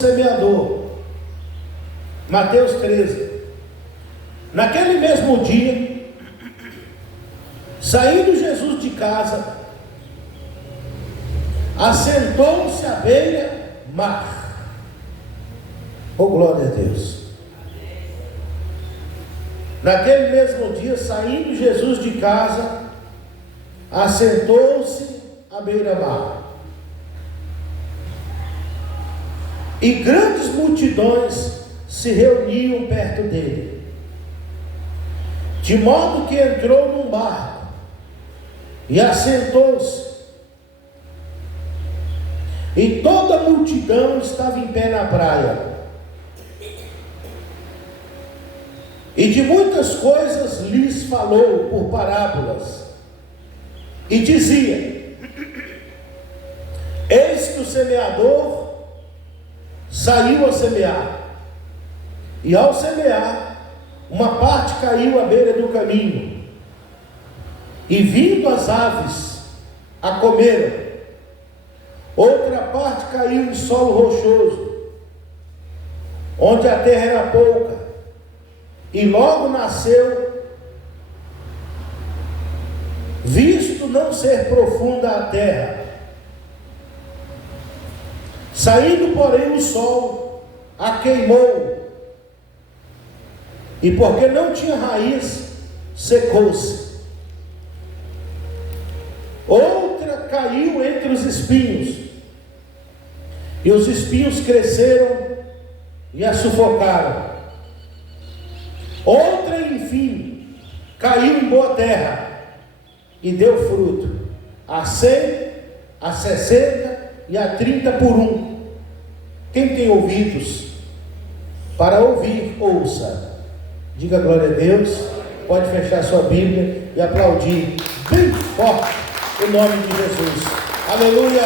Semeador, Mateus 13. Naquele mesmo dia, saindo Jesus de casa, assentou-se à beira-mar. Oh, glória a Deus! Naquele mesmo dia, saindo Jesus de casa, assentou-se à beira-mar. E grandes multidões se reuniam perto dele, de modo que entrou num barco e assentou-se. E toda a multidão estava em pé na praia. E de muitas coisas lhes falou por parábolas. E dizia: eis que o semeador saiu a semear, e ao semear, uma parte caiu à beira do caminho, e vindo as aves a comeram. Outra parte caiu em solo rochoso, onde a terra era pouca, e logo nasceu, visto não ser profunda a terra. Saindo, porém, o sol a queimou, e porque não tinha raiz, secou-se. Outra caiu entre os espinhos, e os espinhos cresceram e a sufocaram. Outra, enfim, caiu em boa terra, e deu fruto, a 100, a 60 e a 30 por um. Quem tem ouvidos para ouvir, ouça. Diga glória a Deus. Pode fechar sua Bíblia e aplaudir bem forte o nome de Jesus. Aleluia,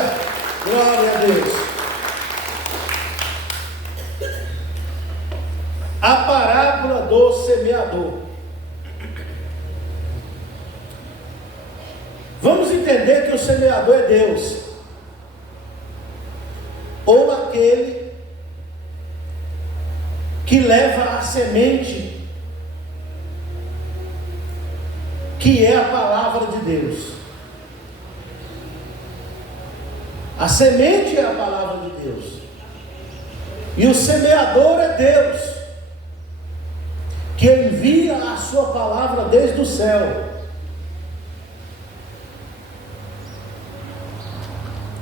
glória a Deus. A parábola do semeador. Vamos entender que o semeador é Deus, ou aquele que leva a semente, que é a palavra de Deus. A semente é a palavra de Deus, e o semeador é Deus, que envia a sua palavra desde o céu.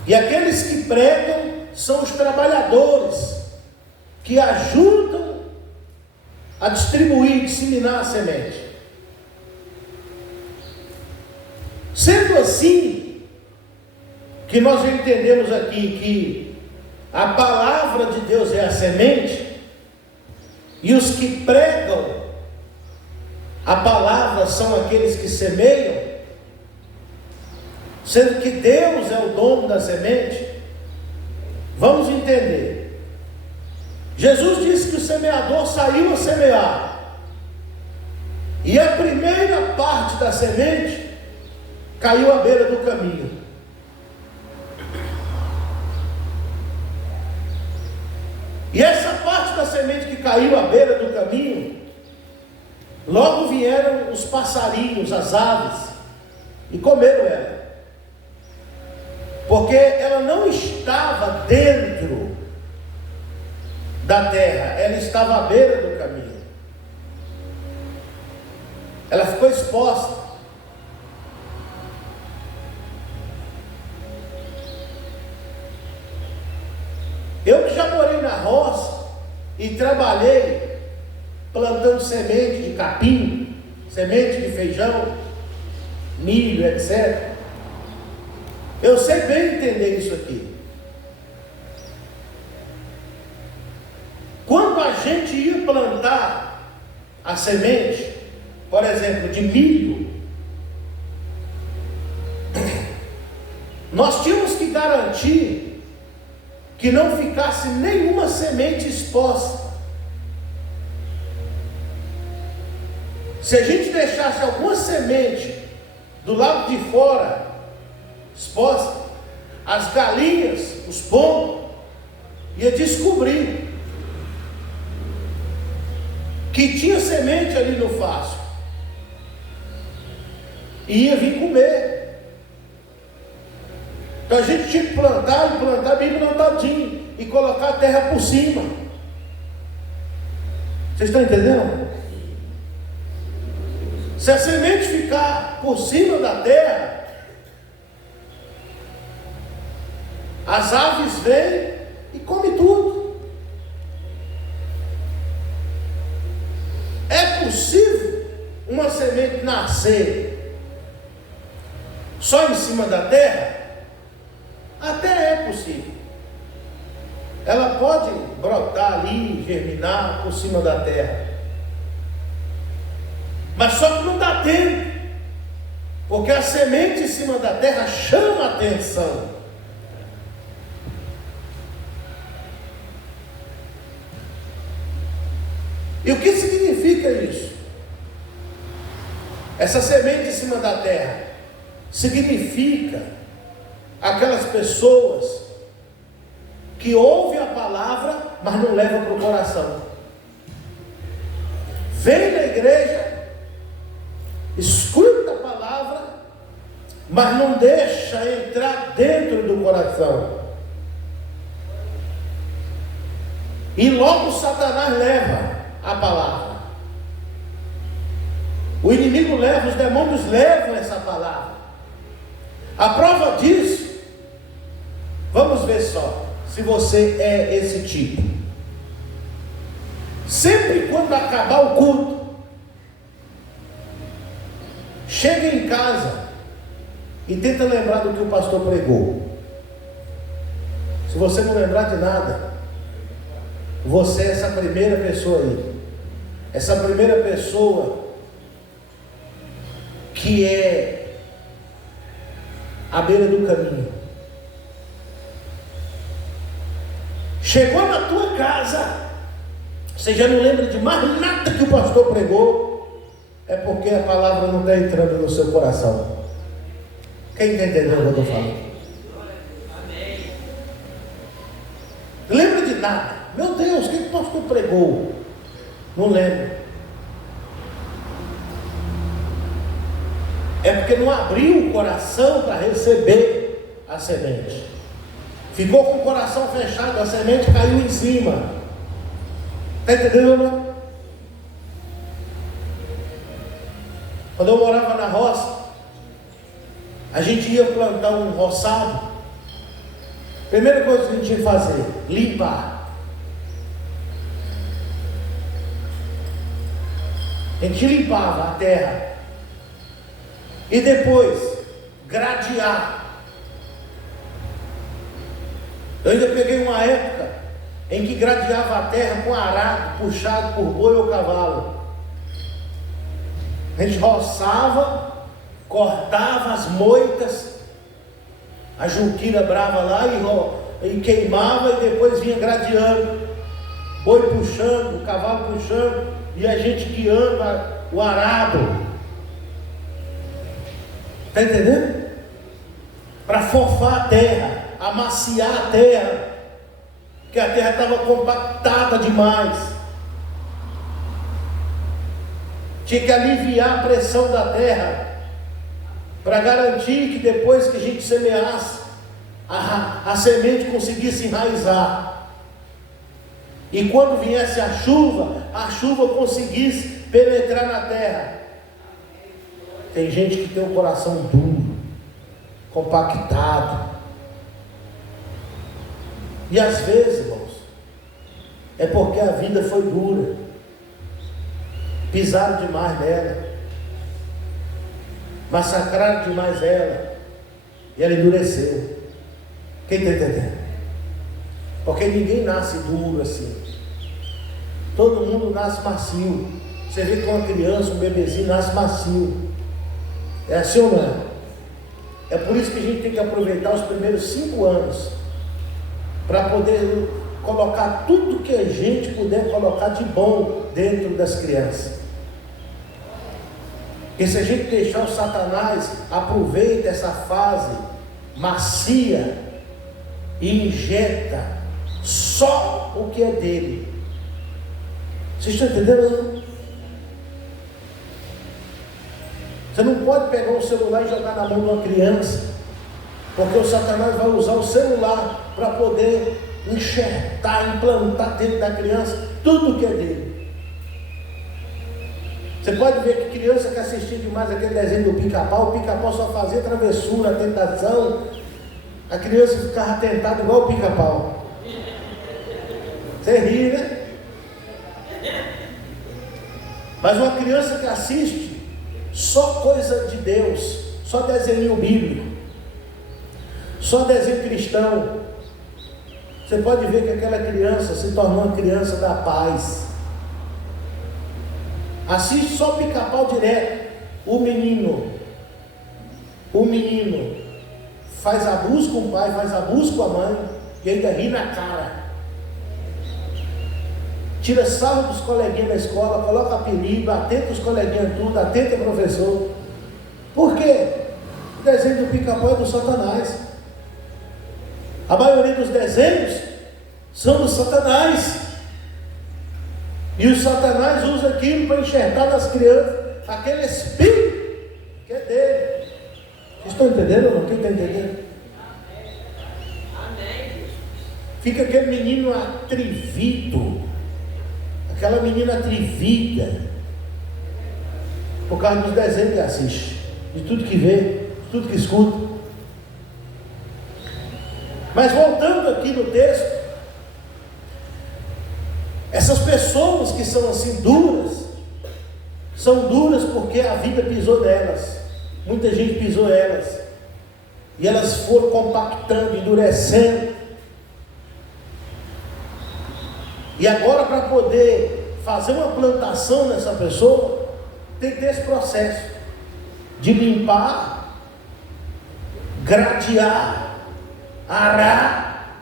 E aqueles que pregam são os trabalhadores que ajudam a distribuir, disseminar a semente. Sendo assim, que nós entendemos aqui que a palavra de Deus é a semente, e os que pregam a palavra são aqueles que semeiam, sendo que Deus é o dono da semente. Vamos entender. Jesus disse que o semeador saiu a semear, e a primeira parte da semente caiu à beira do caminho. E essa parte da semente que caiu à beira do caminho, logo vieram os passarinhos, as aves, e comeram ela, porque ela não estava dentro da terra, ela estava à beira do caminho. Ela ficou exposta. Eu que já morei na roça e trabalhei plantando semente de capim, semente de feijão, milho, etc. Eu sei bem entender isso aqui. Quando a gente ia plantar a semente, por exemplo, de milho, nós tínhamos que garantir que não ficasse nenhuma semente exposta. Se a gente deixasse alguma semente do lado de fora exposta, as galinhas, os pombos, ia descobrir que tinha semente ali no vaso, e ia vir comer. Então a gente tinha que plantar bem plantadinho, e colocar a terra por cima. Vocês estão entendendo? Se a semente ficar por cima da terra, as aves vêm e comem tudo. É possível uma semente nascer só em cima da terra? Até é possível. Ela pode brotar ali, germinar por cima da terra, mas só que não dá tempo, porque a semente em cima da terra chama a atenção. E o que significa isso? Essa semente em cima da terra significa aquelas pessoas que ouvem a palavra, mas não levam para o coração. Vem na igreja, escuta a palavra, mas não deixa entrar dentro do coração. E logo Satanás leva a palavra. O inimigo leva, os demônios levam essa palavra. A prova disso, vamos ver só, se você é esse tipo. Sempre quando acabar o culto, chega em casa e tenta lembrar do que o pastor pregou. Se você não lembrar de nada, você é essa primeira pessoa aí. Essa primeira pessoa que é à beira do caminho. Chegou na tua casa, você já não lembra de mais nada que o pastor pregou, é porque a palavra não está entrando no seu coração. Quem está entendendo o que eu estou falando? Lembra de nada? Meu Deus, o que o pastor pregou? Não lembro. É porque não abriu o coração para receber a semente. Ficou com o coração fechado, a semente caiu em cima. Está entendendo, não? Quando eu morava na roça, a gente ia plantar um roçado. Primeira coisa que a gente tinha que fazer, limpar. A gente limpava a terra. E depois, gradear. Eu ainda peguei uma época em que gradeava a terra com arado, puxado por boi ou cavalo. A gente roçava, cortava as moitas, a junqueira brava lá e queimava, e depois vinha gradeando, boi puxando, o cavalo puxando, e a gente guiando o arado. Está entendendo? Para forfar a terra, amaciar a terra, porque a terra estava compactada demais. Tinha que aliviar a pressão da terra, para garantir que depois que a gente semeasse, a semente conseguisse enraizar. E quando viesse a chuva conseguisse penetrar na terra. Tem gente que tem o coração duro, compactado. E às vezes, irmãos, é porque a vida foi dura. Pisaram demais nela, massacraram demais ela, e ela endureceu. Quem está entendendo? Porque ninguém nasce duro assim. Todo mundo nasce macio. Você vê que uma criança, um bebezinho nasce macio. É assim ou não? É por isso que a gente tem que aproveitar os primeiros 5 anos para poder colocar tudo que a gente puder colocar de bom dentro das crianças. Porque se a gente deixar o Satanás aproveita essa fase macia e injeta só o que é dele. Vocês estão entendendo? Você não pode pegar um celular e jogar na mão de uma criança, porque o Satanás vai usar o celular para poder enxertar, implantar dentro da criança tudo o que é dele. Você pode ver que criança que assistia demais aquele desenho do Pica-Pau, o Pica-Pau só fazia travessura, tentação, a criança ficava tentada igual o Pica-Pau. Você ri, né? Mas uma criança que assiste só coisa de Deus, só desenho bíblico, só desenho cristão, você pode ver que aquela criança se tornou uma criança da paz. Assiste só Pica-Pau direto. O menino faz abuso com o pai, faz abuso com a mãe, e ainda ri na cara. Tira sarro dos coleguinhas da escola, coloca apelido, atenta os coleguinhas tudo, atenta o professor. Por quê? O desenho do Pica-Pau é do Satanás. A maioria dos desenhos são do Satanás. E o Satanás usa aquilo para enxertar nas crianças aquele espírito que é dele. Vocês estão entendendo ou não? Quem está entendendo? Amém. Fica aquele menino atrevido, aquela menina atrevida, por causa dos desenhos que assiste, de tudo que vê, de tudo que escuta. Mas voltando aqui no texto, essas pessoas que são assim duras, são duras porque a vida pisou nelas, muita gente pisou elas, e elas foram compactando, endurecendo, e agora para poder fazer uma plantação nessa pessoa, tem que ter esse processo de limpar, gradear, arar,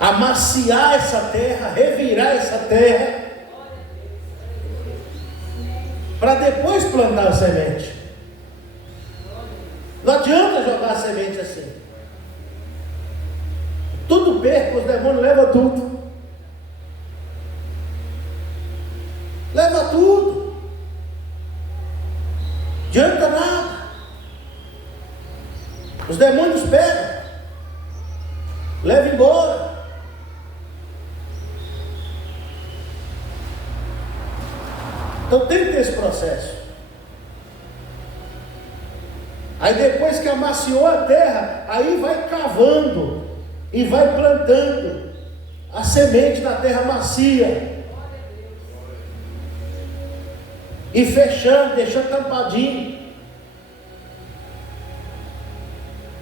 amaciar essa terra, revirar essa terra, para depois plantar a semente. Não adianta jogar a semente assim. Tudo perca, os demônios levam tudo. Leva tudo. Adianta nada. Os demônios pegam, levam embora. Então tem que ter esse processo. Aí depois que amaciou a terra, aí vai cavando e vai plantando a semente na terra macia. E fechando, deixando tampadinho.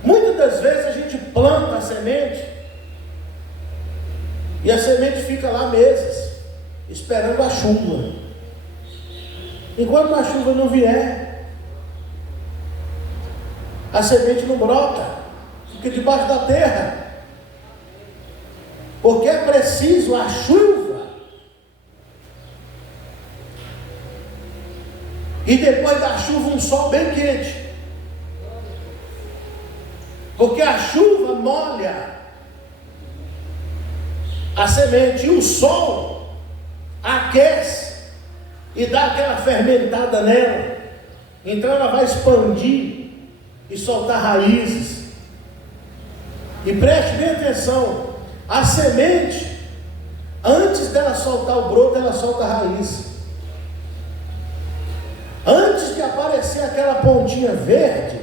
Muitas das vezes a gente planta a semente e a semente fica lá meses, esperando a chuva. Enquanto a chuva não vier, a semente não brota, fica debaixo da terra, porque é preciso a chuva, e depois da chuva um sol bem quente, porque a chuva molha a semente, e o sol aquece e dá aquela fermentada nela, então ela vai expandir e soltar raízes. E preste bem atenção, a semente, antes dela soltar o broto, ela solta a raiz. Antes de aparecer aquela pontinha verde,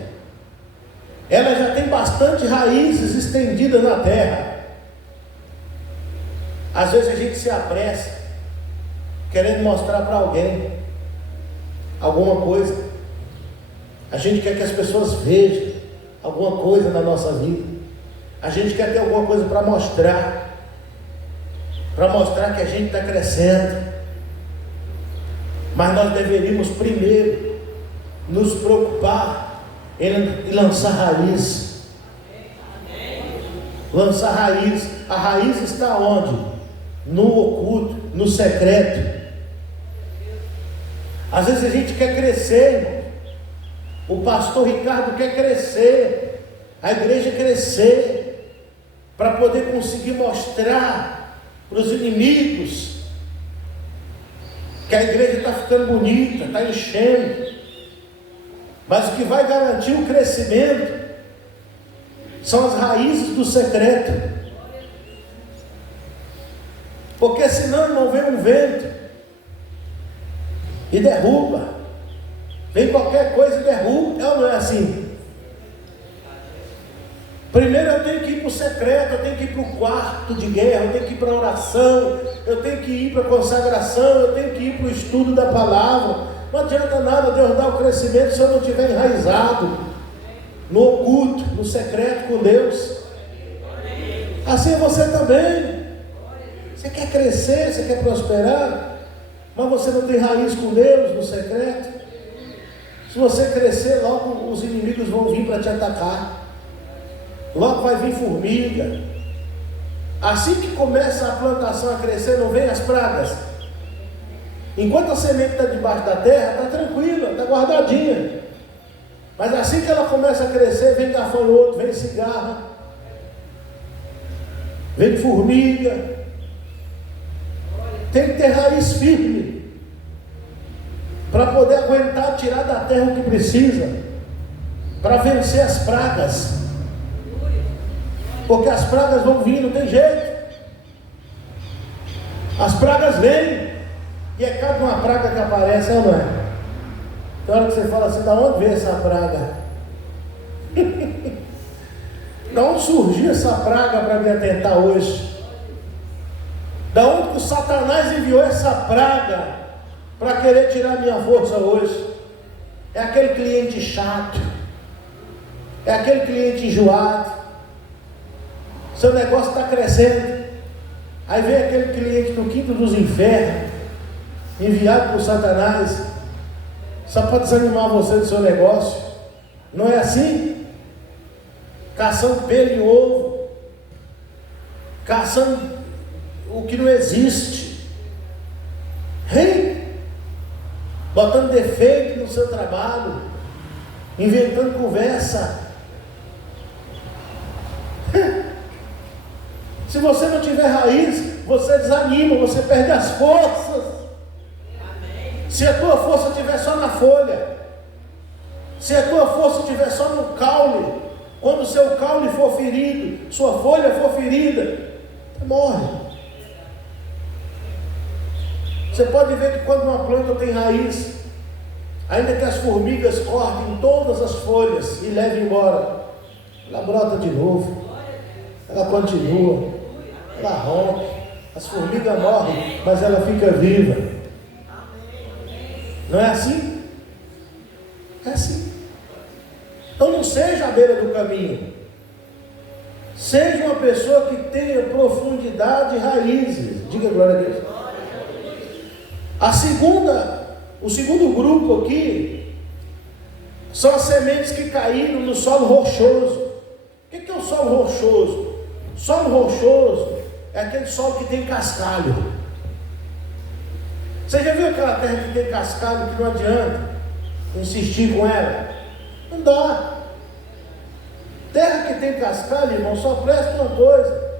ela já tem bastante raízes estendidas na terra. Às vezes a gente se apressa, querendo mostrar para alguém alguma coisa. A gente quer que as pessoas vejam alguma coisa na nossa vida. A gente quer ter alguma coisa para mostrar que a gente está crescendo. Mas nós deveríamos primeiro nos preocupar em lançar raiz. Lançar raiz. A raiz está onde? No oculto, no secreto. Às vezes a gente quer crescer, irmão. O pastor Ricardo quer crescer, a igreja crescer, para poder conseguir mostrar para os inimigos que a igreja está ficando bonita, está enchendo. Mas o que vai garantir o crescimento são as raízes do secreto. Porque senão não vem um vento e derruba. Vem qualquer coisa e derruba. É ou não é assim? Primeiro eu tenho que ir para o secreto, eu tenho que ir para o quarto de guerra, eu tenho que ir para a oração, eu tenho que ir para a consagração, eu tenho que ir para o estudo da palavra. Não adianta nada Deus dar o crescimento se eu não estiver enraizado no oculto, no secreto com Deus. Assim é você também. Você quer crescer, você quer prosperar, mas você não tem raiz com Deus no secreto. Se você crescer, logo os inimigos vão vir para te atacar. Logo vai vir formiga. Assim que começa a plantação a crescer, não vem as pragas. Enquanto a semente está debaixo da terra, está tranquila, está guardadinha. Mas assim que ela começa a crescer, vem gafanhoto, vem cigarra, vem formiga. Tem que ter raiz firme para poder aguentar tirar da terra o que precisa, para vencer as pragas. Porque as pragas vão vir, não tem jeito. As pragas vêm. E é cada uma praga que aparece, não é? Tem hora que você fala assim, da onde veio essa praga? Da onde surgiu essa praga para me atentar hoje? Da onde que o Satanás enviou essa praga para querer tirar minha força hoje? É aquele cliente chato, é aquele cliente enjoado. Seu negócio está crescendo, aí vem aquele cliente do quinto dos infernos, enviado por Satanás, só para desanimar você do seu negócio. Não é assim? Caçando pelo em ovo, caçando o que não existe, botando defeito no seu trabalho, inventando conversa. Se você não tiver raiz, você desanima, você perde as forças. Se a tua força estiver só na folha, se a tua força estiver só no caule, quando o seu caule for ferido, sua folha for ferida, você morre. Você pode ver que quando uma planta tem raiz, ainda que as formigas cortem todas as folhas e levem embora, ela brota de novo, ela continua, ela rompe, as formigas morrem, mas ela fica viva. Não é assim? É assim. Então não seja à beira do caminho. Seja uma pessoa que tenha profundidade e raízes. Diga glória a Deus. O segundo grupo aqui são as sementes que caíram no solo rochoso. O que é o solo rochoso? Solo rochoso é aquele solo que tem cascalho. Você já viu aquela terra que tem cascalho que não adianta insistir com ela? Não dá. Terra que tem cascalho, irmão, só presta uma coisa: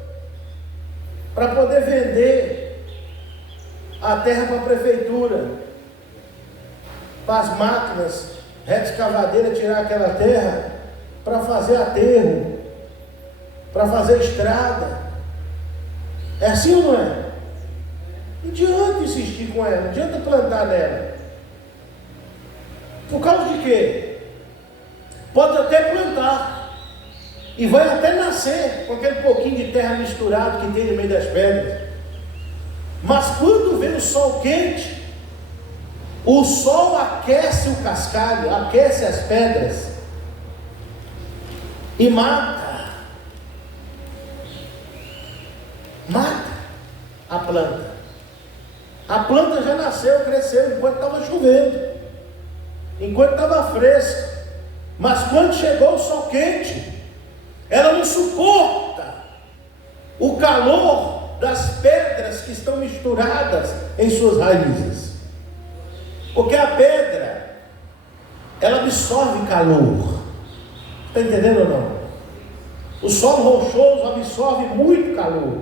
para poder vender a terra para a prefeitura, para as máquinas retroescavadeira tirar aquela terra para fazer aterro, para fazer estrada. É assim ou não é? Não adianta insistir com ela, não adianta plantar nela. Por causa de quê? Pode até plantar, e vai até nascer com aquele pouquinho de terra misturado que tem no meio das pedras. Mas quando vem o sol quente, o sol aquece o cascalho, aquece as pedras e mata a planta. A planta já nasceu, cresceu enquanto estava chovendo, enquanto estava fresco. Mas quando chegou o sol quente, ela não suporta o calor das pedras que estão misturadas em suas raízes. Porque a pedra, ela absorve calor. Está entendendo ou não? O solo rochoso absorve muito calor.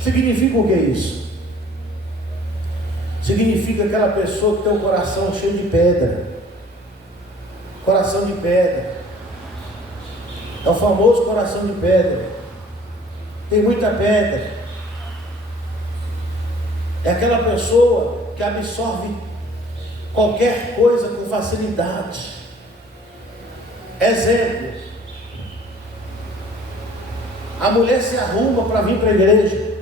Significa o que é isso? Significa aquela pessoa que tem um coração cheio de pedra. Coração de pedra. É o famoso coração de pedra. Tem muita pedra. É aquela pessoa que absorve qualquer coisa com facilidade. Exemplo: a mulher se arruma para vir para a igreja.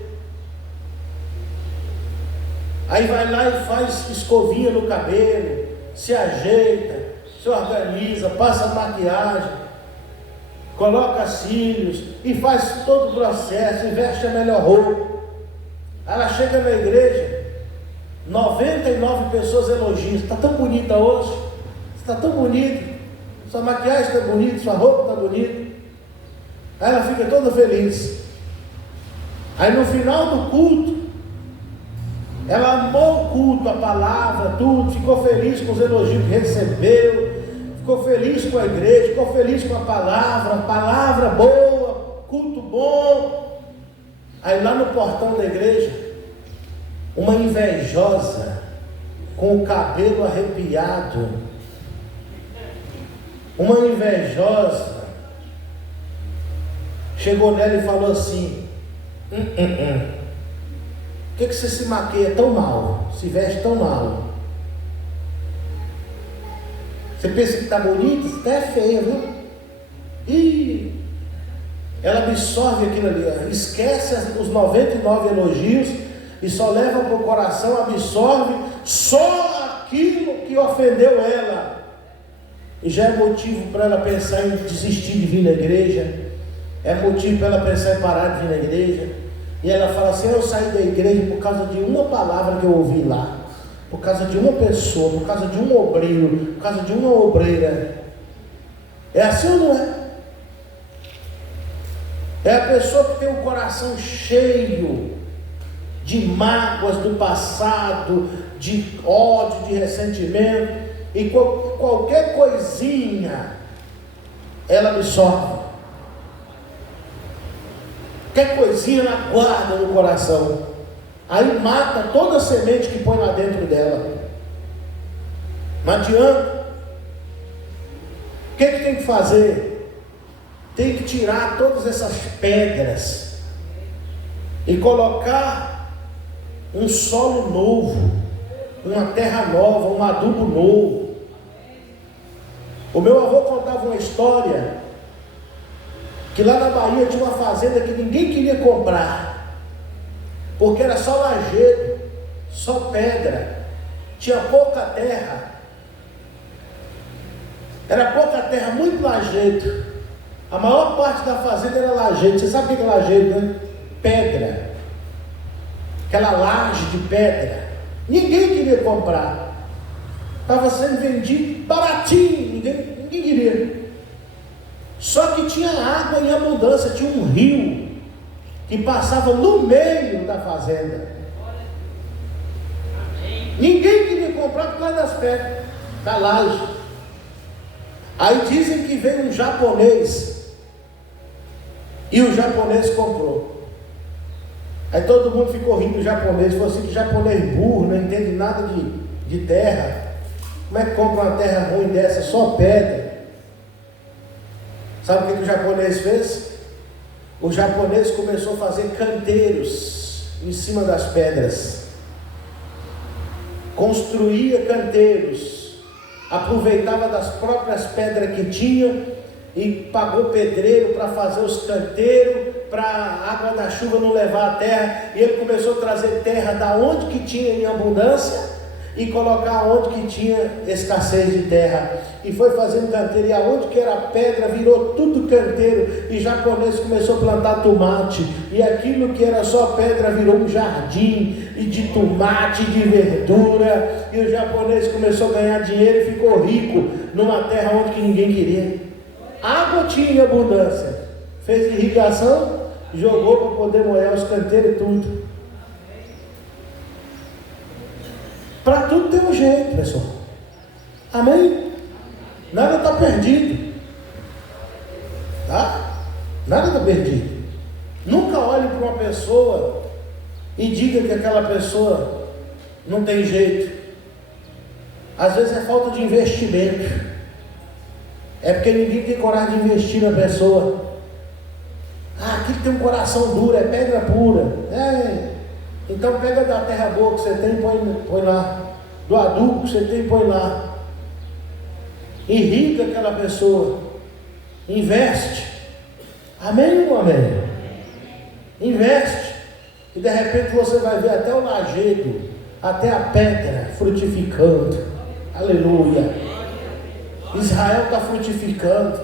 Aí vai lá e faz escovinha no cabelo, se ajeita, se organiza, passa maquiagem, coloca cílios e faz todo o processo, e veste a melhor roupa. Ela chega na igreja, 99 pessoas elogiam: está tão bonita hoje, está tão bonita, sua maquiagem está bonita, sua roupa está bonita. Aí ela fica toda feliz. Aí no final do culto, ela amou o culto, a palavra, tudo, ficou feliz com os elogios que recebeu, ficou feliz com a igreja, ficou feliz com a palavra boa, culto bom. Aí lá no portão da igreja, uma invejosa, com o cabelo arrepiado, uma invejosa, chegou nela e falou assim: Por que você se maquia tão mal, se veste tão mal? Você pensa que está bonita? Você até é feia, viu? E ela absorve aquilo ali, esquece os 99 elogios e só leva para o coração, absorve só aquilo que ofendeu ela. E já é motivo para ela pensar em desistir de vir na igreja, é motivo para ela pensar em parar de vir na igreja. E ela fala assim: eu saí da igreja por causa de uma palavra que eu ouvi lá, por causa de uma pessoa, por causa de um obreiro, por causa de uma obreira. É assim ou não é? É a pessoa que tem o coração cheio de mágoas do passado, de ódio, de ressentimento, e qualquer coisinha ela absorve. Qualquer coisinha ela guarda no coração. Aí mata toda a semente que põe lá dentro dela. Não adianta. O que tem que fazer? Tem que tirar todas essas pedras e colocar um solo novo, uma terra nova, um adubo novo. O meu avô contava uma história que lá na Bahia tinha uma fazenda que ninguém queria comprar, porque era só lajedo, só pedra, tinha pouca terra, era pouca terra, muito lajedo. A maior parte da fazenda era lajedo. Você sabe o que é lajedo, né? Pedra, aquela laje de pedra. Ninguém queria comprar, estava sendo vendido baratinho, ninguém queria. Só que tinha água em abundância, tinha um rio que passava no meio da fazenda. Ninguém queria comprar por causa das pedras, da laje. Aí dizem que veio um japonês, e o japonês comprou. Aí todo mundo ficou rindo do japonês, falou assim: que japonês burro, não entende nada de terra. Como é que compra uma terra ruim dessa, só pedra? Sabe o que o japonês fez? O japonês começou a fazer canteiros em cima das pedras. Construía canteiros, aproveitava das próprias pedras que tinha e pagou pedreiro para fazer os canteiros, para a água da chuva não levar a terra. E ele começou a trazer terra da onde que tinha em abundância e colocar onde que tinha escassez de terra, e foi fazendo canteiro, e aonde que era pedra virou tudo canteiro, e japonês começou a plantar tomate, e aquilo que era só pedra virou um jardim, e de tomate, de verdura, e o japonês começou a ganhar dinheiro e ficou rico, numa terra onde que ninguém queria. Água tinha em abundância, fez irrigação, jogou para poder molhar os canteiros e tudo. Para tudo tem um jeito, pessoal. Amém? Nada está perdido. Nada está perdido. Nunca olhe para uma pessoa e diga que aquela pessoa não tem jeito. Às vezes é falta de investimento. É porque ninguém tem coragem de investir na pessoa. Aqui tem um coração duro, é pedra pura. Então pega da terra boa que você tem e põe lá. Do adubo que você tem e põe lá. Irriga aquela pessoa. Investe. Amém ou amém? Investe. E de repente você vai ver até o lajedo, até a pedra frutificando. Aleluia. Israel está frutificando.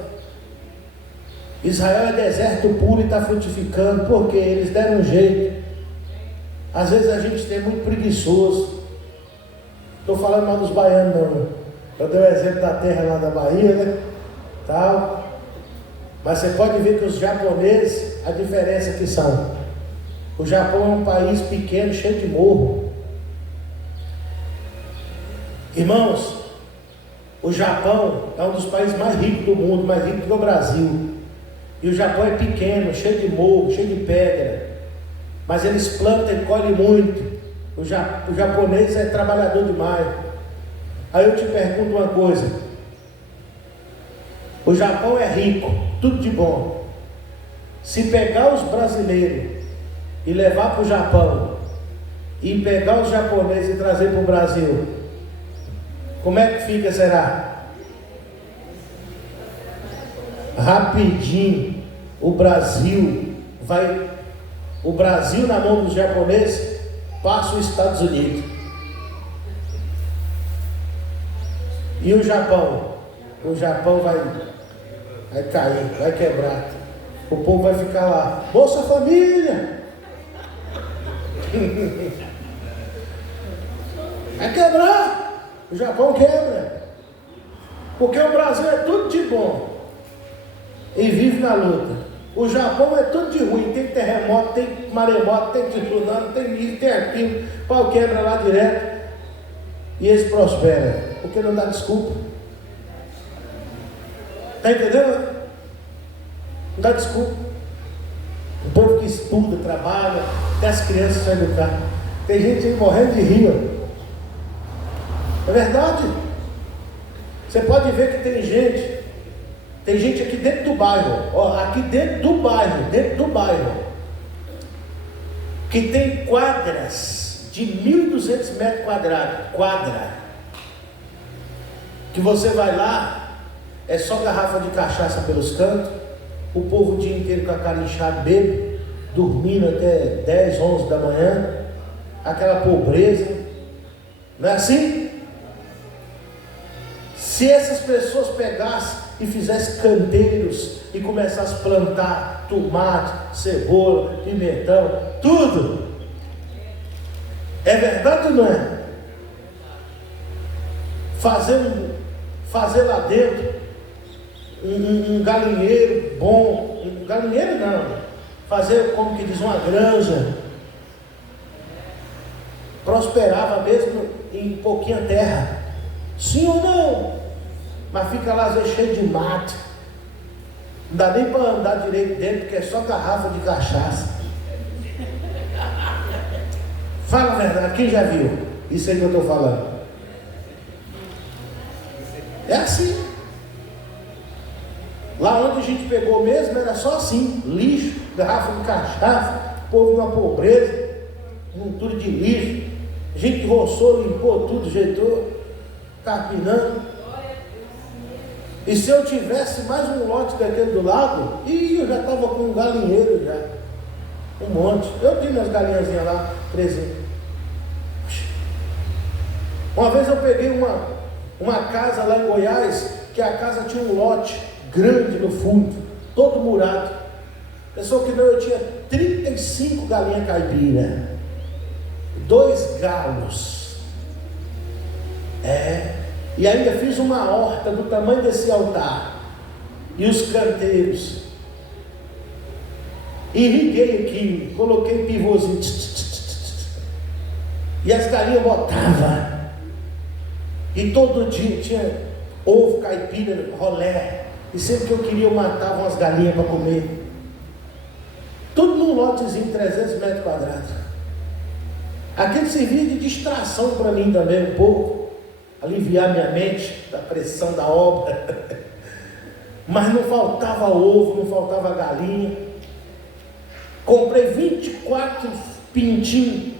Israel é deserto puro e está frutificando. Porque eles deram um jeito. Às vezes a gente tem muito preguiçoso. Estou falando mal dos baianos não. Eu dei o exemplo da terra lá da Bahia, né? Tal. Mas você pode ver que os japoneses, a diferença que são. O Japão é um país pequeno, cheio de morro. Irmãos, o Japão é um dos países mais ricos do mundo, mais rico que o Brasil. E o Japão é pequeno, cheio de morro, cheio de pedra. Mas eles plantam e colhem muito. O japonês é trabalhador demais. Aí eu te pergunto uma coisa. O Japão é rico, tudo de bom. Se pegar os brasileiros e levar para o Japão, e pegar os japoneses e trazer para o Brasil, como é que fica, será? Rapidinho, o Brasil na mão dos japoneses, passa os Estados Unidos. E o Japão? O Japão vai cair, vai quebrar. O povo vai ficar lá. Bolsa Família! Vai quebrar. O Japão quebra. Porque o Brasil é tudo de bom e vive na luta. O Japão é tudo de ruim. Tem terremoto, tem maremoto, tem tsunami, tem isso, tem aquilo. O pau quebra lá direto. E eles prosperam. Porque não dá desculpa. Está entendendo? Não dá desculpa. O povo que estuda, trabalha, até as crianças saem do carro. Tem gente aí morrendo de rir. É verdade. Você pode ver que tem gente aqui dentro do bairro, aqui dentro do bairro, que tem quadras de 1.200 metros quadrados, que você vai lá, é só garrafa de cachaça pelos cantos, o povo o dia inteiro com a cara inchada, bebe, dormindo até 10, 11 da manhã, aquela pobreza, não é assim? Se essas pessoas pegassem e fizessem canteiros e começassem a plantar tomate, cebola, pimentão, tudo, é verdade ou não é? Fazer lá dentro um galinheiro bom, um galinheiro não, fazer como que diz, uma granja, prosperava mesmo em pouquinha terra, sim ou não? Mas fica lá às vezes cheio de mato, não dá nem para andar direito dentro, porque é só garrafa de cachaça. Fala a verdade, quem já viu isso aí que eu estou falando? É assim. Lá onde a gente pegou mesmo era só assim, lixo, garrafa de cachaça, povo numa pobreza, montura de lixo, gente que roçou, limpou tudo, ajeitou, capinando. E se eu tivesse mais um lote daquele do lado, eu já estava com um galinheiro já, um monte. Eu tenho minhas galinhazinhas lá, 13. Uma vez eu peguei uma casa lá em Goiás, que a casa tinha um lote grande no fundo, todo murado. Pessoal que não, eu tinha 35 galinhas caipira, 2 galos. E ainda fiz uma horta do tamanho desse altar. E os canteiros. Irriguei aqui, coloquei pivôzinho. E as galinhas botavam. E todo dia tinha ovo, caipira, rolé. E sempre que eu queria eu matava umas galinhas para comer. lotezinho de 300 metros quadrados. Aquele servia de distração para mim também um pouco, aliviar minha mente da pressão da obra. Mas não faltava ovo, não faltava galinha. Comprei 24 pintinhos,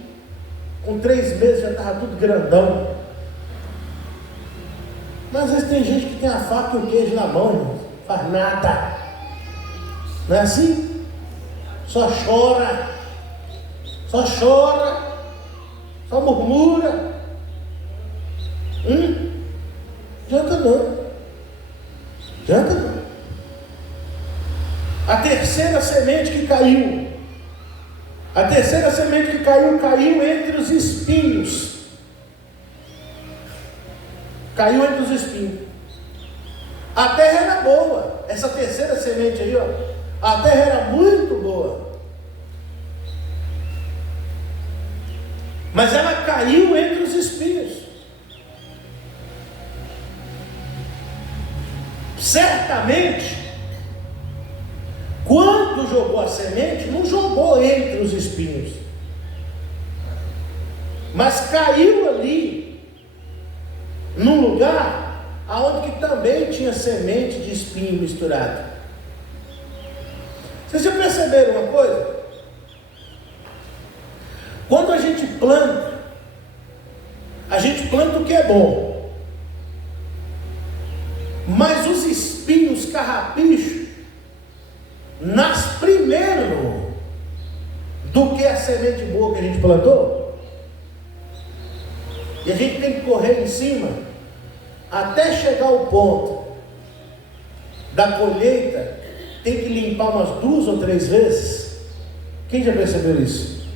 com 3 meses já estava tudo grandão. Mas às vezes tem gente que tem a faca e o queijo na mão, irmão, não faz nada. Não é assim? Só chora, só murmura. Adianta não. A terceira semente que caiu, caiu entre os espinhos. Caiu entre os espinhos. A terra era boa. Essa terceira semente aí, ó, a terra era muito boa. Mas ela caiu entre os espinhos. Certamente, quando jogou a semente, não jogou entre os espinhos, mas caiu ali, num lugar aonde que também tinha semente de espinho misturado. Vocês já perceberam uma coisa? Quando a gente planta o que é bom, mas os espinhos carrapichos nascem primeiro do que a semente boa que a gente plantou, e a gente tem que correr em cima até chegar ao ponto da colheita. Tem que limpar umas 2 ou 3 vezes. Quem já percebeu isso?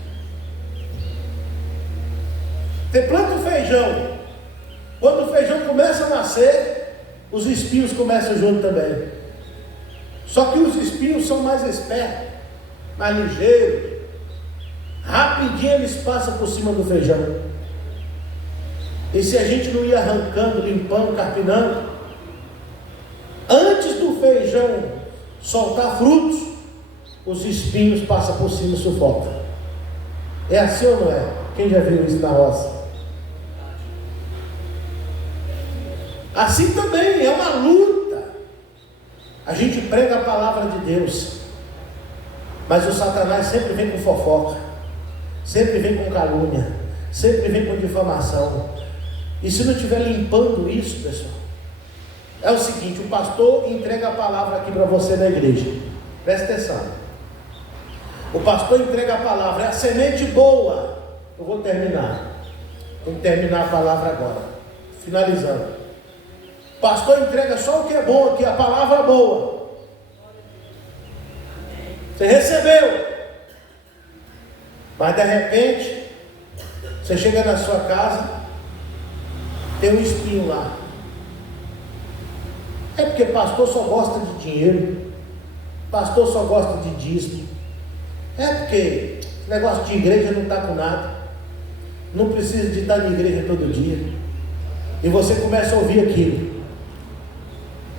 Você planta o feijão, quando o feijão começa a nascer, os espinhos começam junto também. Só que os espinhos são mais espertos, mais ligeiros. Rapidinho eles passam por cima do feijão. E se a gente não ir arrancando, limpando, carpinando, antes do feijão soltar frutos, os espinhos passam por cima e sufocam. É assim ou não é? Quem já viu isso na roça? Assim também é uma luta. A gente prega a palavra de Deus, mas o Satanás sempre vem com fofoca, sempre vem com calúnia, sempre vem com difamação. E se não estiver limpando isso, pessoal, é o seguinte: o pastor entrega a palavra aqui para você na igreja, presta atenção. O pastor entrega a palavra, é a semente boa. Eu vou terminar, vou terminar a palavra agora, finalizando. O pastor entrega só o que é bom aqui, a palavra boa. Você recebeu, mas de repente você chega na sua casa, tem um espinho lá. É porque pastor só gosta de dinheiro, pastor só gosta de dízimo, é porque negócio de igreja não está com nada, não precisa de estar na igreja todo dia. E você começa a ouvir aquilo,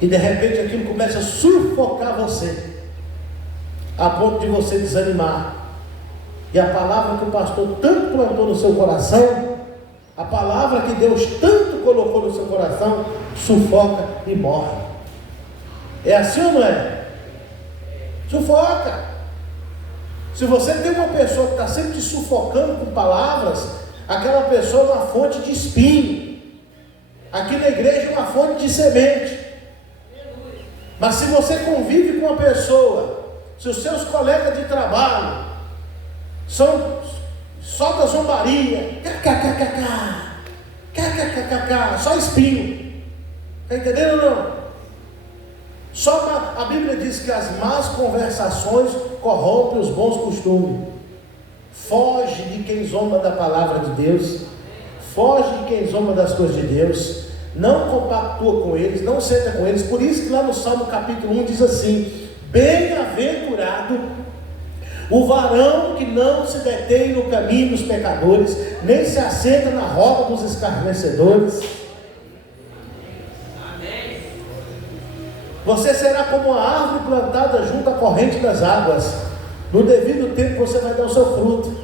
e de repente aquilo começa a sufocar você, a ponto de você desanimar. E a palavra que o pastor tanto plantou no seu coração, a palavra que Deus tanto colocou no seu coração, sufoca e morre. É assim ou não é? Sufoca. Se você tem uma pessoa que está sempre te sufocando com palavras, aquela pessoa é uma fonte de espinho. Aqui na igreja é uma fonte de semente. Mas se você convive com uma pessoa, se os seus colegas de trabalho são só da zombaria, só espinho, está entendendo ou não? A Bíblia diz que as más conversações corrompem os bons costumes. Foge de quem zomba da palavra de Deus, foge de quem zomba das coisas de Deus, não compactua com eles, não senta com eles. Por isso que lá no Salmo capítulo 1 diz assim: bem-aventurado o varão que não se detém no caminho dos pecadores, nem se assenta na roda dos escarnecedores. Você será como a árvore plantada junto à corrente das águas, No devido tempo você vai dar o seu fruto.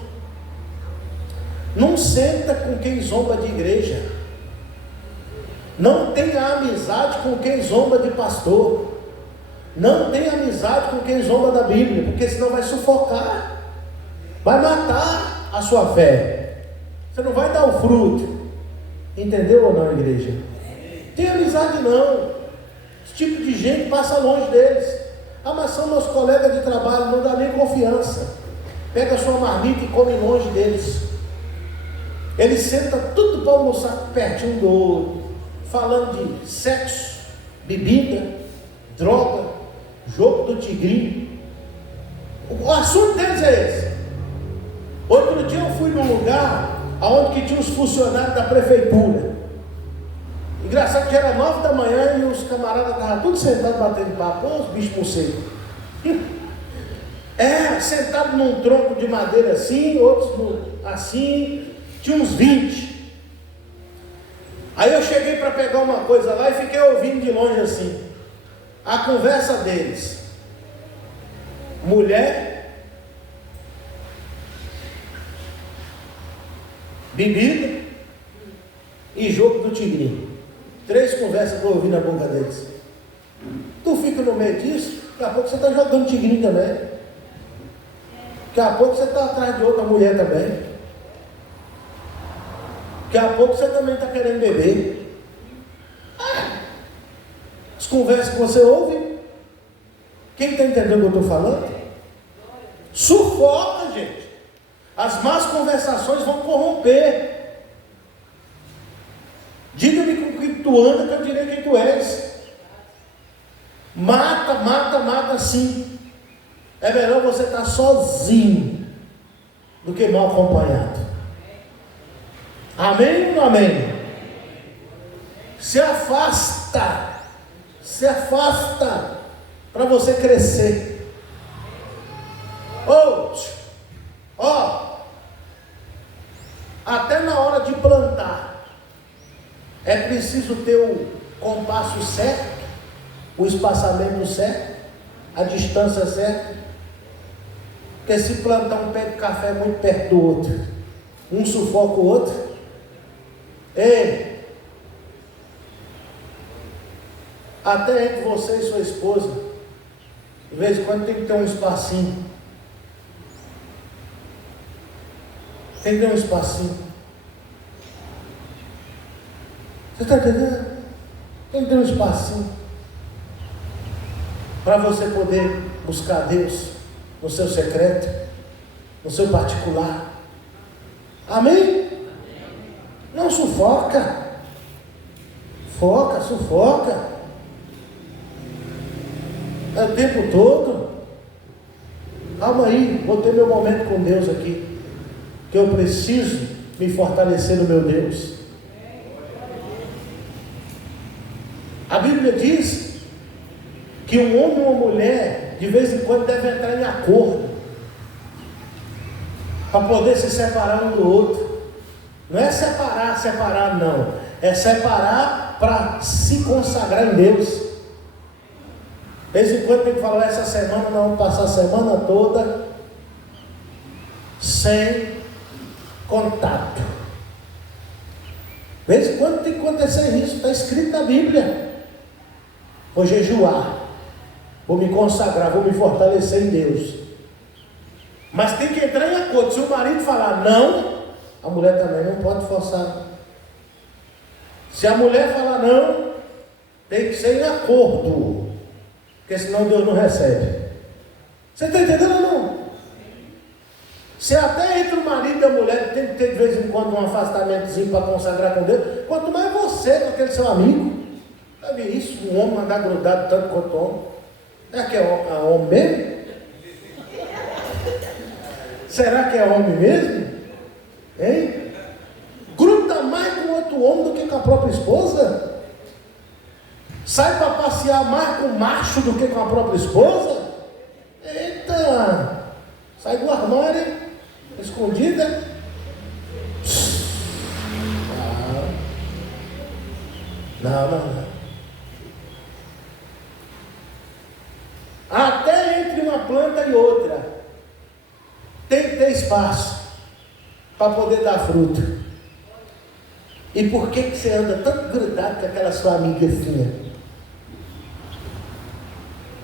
Não senta com quem zomba de igreja. Não tenha amizade com quem zomba de pastor. Não tenha amizade com quem zomba da Bíblia, porque senão vai sufocar, vai matar a sua fé. Você não vai dar o fruto. Entendeu ou não, igreja? Tem amizade não. Esse tipo de gente passa longe deles. Ah, mas são meus colegas de trabalho, não dá nem confiança. Pega a sua marmita e come longe deles. Eles sentam tudo para almoçar pertinho do outro, falando de sexo, bebida, droga, jogo do tigrinho. O assunto deles é esse. Outro dia eu fui num lugar onde que tinha os funcionários da prefeitura. Engraçado que era 9 da manhã e os camaradas estavam todos sentados batendo papo. Os bichos morcegos. Sentado num tronco de madeira assim, outros assim. Tinha uns 20. Aí eu cheguei para pegar uma coisa lá e fiquei ouvindo de longe assim. A conversa deles. Mulher, bebida e jogo do tigrinho. 3 conversas que eu ouvi na boca deles. Tu fica no meio disso, daqui a pouco você está jogando tigrinho também. Daqui a pouco você está atrás de outra mulher também. Daqui a pouco você também está querendo beber. As conversas que você ouve, quem está entendendo o que eu estou falando? Sufoca, gente. As más conversações vão corromper. Diga-me com que tu anda, que eu direi quem tu és. Mata sim. É melhor você estar sozinho do que mal acompanhado. Amém ou não amém? Se afasta para você crescer. Até na hora de plantar é preciso ter o compasso certo, o espaçamento certo, a distância certa. Porque se plantar um pé de café muito perto do outro, um sufoca o outro. Até entre você e sua esposa, de vez em quando tem que ter um espacinho. Tem que ter um espacinho. Você está entendendo? Tem que ter um espacinho para você poder buscar Deus no seu secreto, no seu particular. Amém? Não sufoca. Sufoca. É o tempo todo. Calma aí, vou ter meu momento com Deus aqui. Que eu preciso me fortalecer no meu Deus. A Bíblia diz que um homem ou uma mulher, de vez em quando, deve entrar em acordo para poder se separar um do outro. Não é separar não. É separar para se consagrar em Deus. De vez em quando tem que falar, essa semana nós vamos passar a semana toda sem contato. De vez em quando tem que acontecer isso, está escrito na Bíblia. Vou jejuar, vou me consagrar, vou me fortalecer em Deus. Mas tem que entrar em acordo. Se o marido falar não, a mulher também não pode forçar. Se a mulher falar não, tem que ser em acordo, porque senão Deus não recebe. Você está entendendo ou não? Se até entre o marido e a mulher tem que ter de vez em quando um afastamentozinho para consagrar com Deus, quanto mais você com aquele seu amigo. Sabe isso? Um homem andar grudado tanto quanto homem. É que é homem mesmo? Será que é homem mesmo? Hein? Gruda mais com outro homem do que com a própria esposa? Sai para passear mais com o macho do que com a própria esposa? Eita! Sai do armário, escondida. Não. Até entre uma planta e outra para poder dar fruto. E por que você anda tão grudado com aquela sua amiga assim?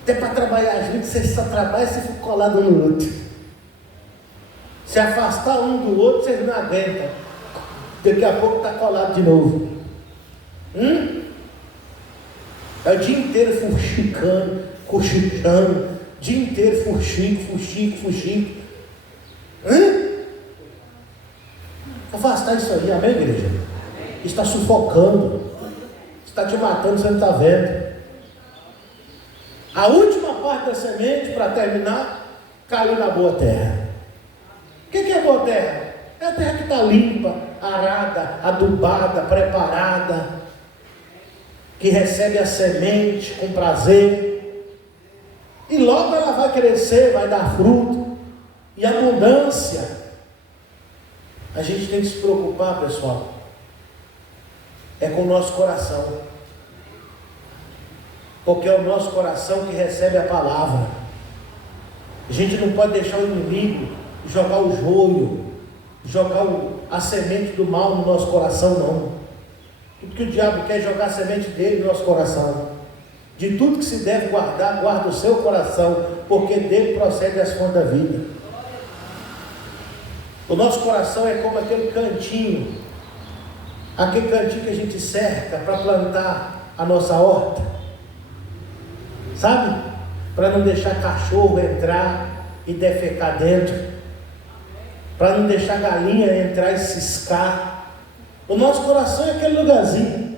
Até para trabalhar junto, você só trabalha se for colado um no outro. Se afastar um do outro, vocês não aguentam. Daqui a pouco está colado de novo. É o dia inteiro fuxicando, cochichando. O dia inteiro fuxico. Afastar isso aí, amém, igreja? Está sufocando. Está te matando, você não está vendo. A última parte da semente, para terminar, caiu na boa terra. O que é boa terra? É a terra que está limpa, arada, adubada, preparada, que recebe a semente com prazer, e logo ela vai crescer, vai dar fruto, e abundância. A gente tem que se preocupar, pessoal, é com o nosso coração, porque é o nosso coração que recebe a palavra. A gente não pode deixar o inimigo jogar o joio, jogar a semente do mal no nosso coração, não. Tudo que o diabo quer é jogar a semente dele no nosso coração. De tudo que se deve guardar, guarda o seu coração, porque dele procede as fontes da vida. O nosso coração é como aquele cantinho que a gente cerca para plantar a nossa horta, sabe? Para não deixar cachorro entrar e defecar dentro, para não deixar galinha entrar e ciscar. O nosso coração é aquele lugarzinho.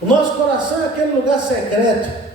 O nosso coração é aquele lugar secreto